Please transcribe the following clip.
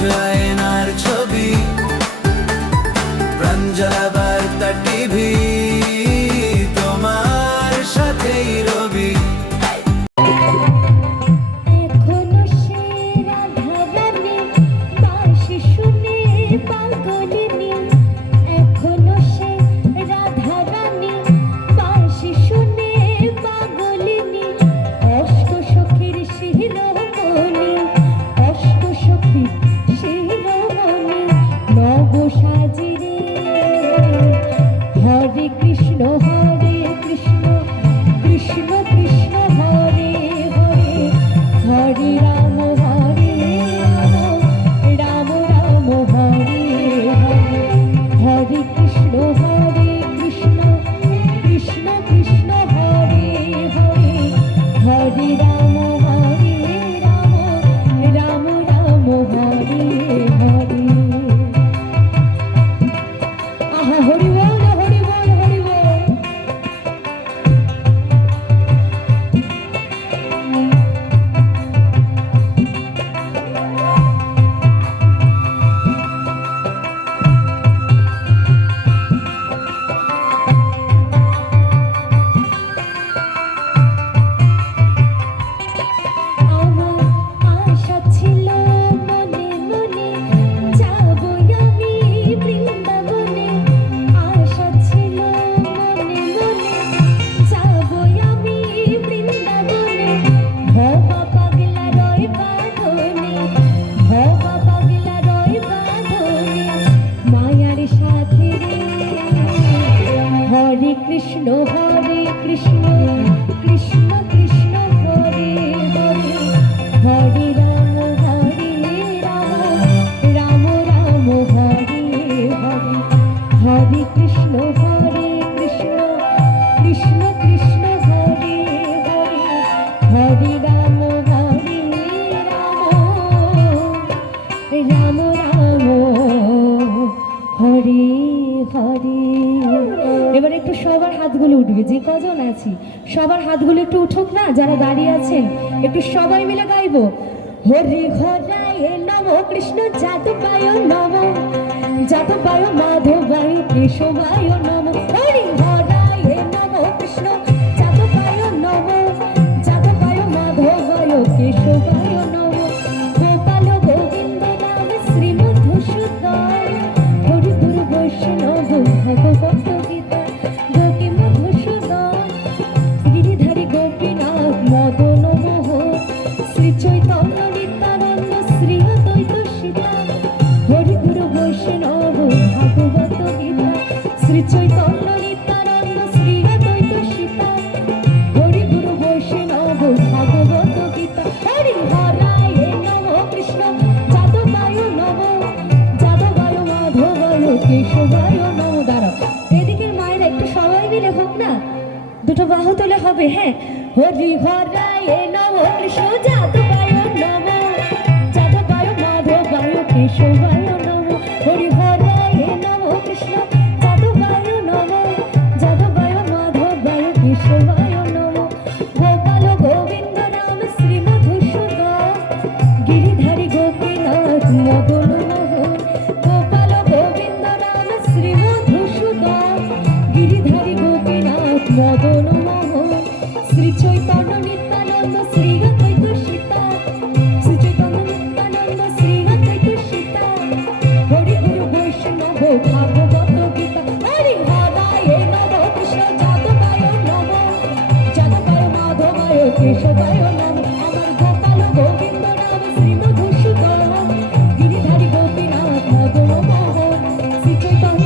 আয়নার ছবি, প্রাঞ্জলা বার্তা টিভি, তোমার সাথেই রবি। এখনো সে রাধারানী বাঁশি শুনে পাগলিনী, এখনো সে রাধারানী বাঁশি শুনে পাগলিনী। অষ্ট সখীর শিরোমণি, অষ্ট সখীর শিরোমণি নব সাজিরে। হরে কৃষ্ণ হরে কৃষ্ণ, কৃষ্ণ কৃষ্ণ হরে হরে, হরে রাম হরে রাম, রাম রাম হরে হরে। হরে কৃষ্ণ হরে কৃষ্ণ, কৃষ্ণ কৃষ্ণ হরে হরে, হরে রাম হরে রাম, রাম রাম হরে হরে। আহা হরি বল হরি বল হরি বল। আমার আশা ছিল মনে মনে, যাবো আমি বৃন্দাবনে। আশা ছিল মনে মনে, যাবো আমি বৃন্দাবনে। ভবা পাগলা রয় বাঁধনে, ভবা পাগলা রয় বাঁধনে মায়ার সাথে রে। হরে কৃষ্ণ হরে কৃষ্ণ, কৃষ্ণ কৃষ্ণ হরে হরে, হরে রাম হরে রাম, রাম রাম হরে হরে। হরে কৃষ্ণ হরে কৃষ্ণ, কৃষ্ণ কৃষ্ণ হরে হরে, হরে রাম হরে রাম, রাম রাম হরে হরে। এবার একটু সবার হাতগুলো উঠবে, যে কজন আছি সবার হাতগুলো একটু উঠুক না, যারা দাঁড়িয়ে আছেন একটু সবাই মিলে গাইবো। হরি হরায় নম কৃষ্ণ যাদবায় নম, যাদবায় মাধবায় কেশবায় নম। হরি হরায় নম কৃষ্ণ যাদবায় নম, যাদবায় মাধবায় কেশবায় নম। গোপাল গোবিন্দ নাম শ্রী মধুসূদন, হরি গুরু বৈষ্ণব ভগবত গীতা। গোপী মধুসূদন গিরিধারী গোপীনাথ মদন মোহন, শ্রী চৈতন্য নিত্যানন্দ শ্রী অদ্বৈত সীতা। হরি গুরু বৈষ্ণব ভাগবত গীতা, শ্রী চৈতন্য নিত্যানন্দ শ্রী অদ্বৈত সীতা। হরি গুরু বৈষ্ণব ভাগবত গীতা। হরি হরায় নম কৃষ্ণ যাদবায় নম, যাদবায় মাধবায় কেশবায় নম। দাঁড়াও, এদিকের মায়েরা একটু সবাই মিলে হোক না, দুটো বাহু তোলে হবে। হ্যাঁ, হরি হরায় নম কৃষ্ণ যাদবায় নম, যাদবায় মাধবায় কেশবায় নম। হরি হরায় নম কৃষ্ণ যাদবায় নম, যাদবায় মাধবায় কেশবায় নম। গোপাল গোবিন্দ নাম শ্রী মধুসূদন, গিরিধারী গোপীনাথ মদন মোহন। গোপাল গোবিন্দ নাম শ্রী মধুসূদন, গিরিধারী গোপীনাথ মদন মোহন। শ্রী চৈতন্য নিত্যানন্দ শ্রী অদ্বৈত সীতা, শ্রী চৈতন্য নিত্যানন্দ শ্রী অদ্বৈত সীতা। হরি গুরু বৈষ্ণব ভাগবত গীতা। হরি হরায় নম কৃষ্ণ যাদবায় নম, যাদবায় মাধবায় কেশবায় নম। আমার গোপাল গোবিন্দ নাম শ্রী মধুসূদন, গিরিধারী গোপীনাথ মদন মোহন। শ্রী চৈতন্য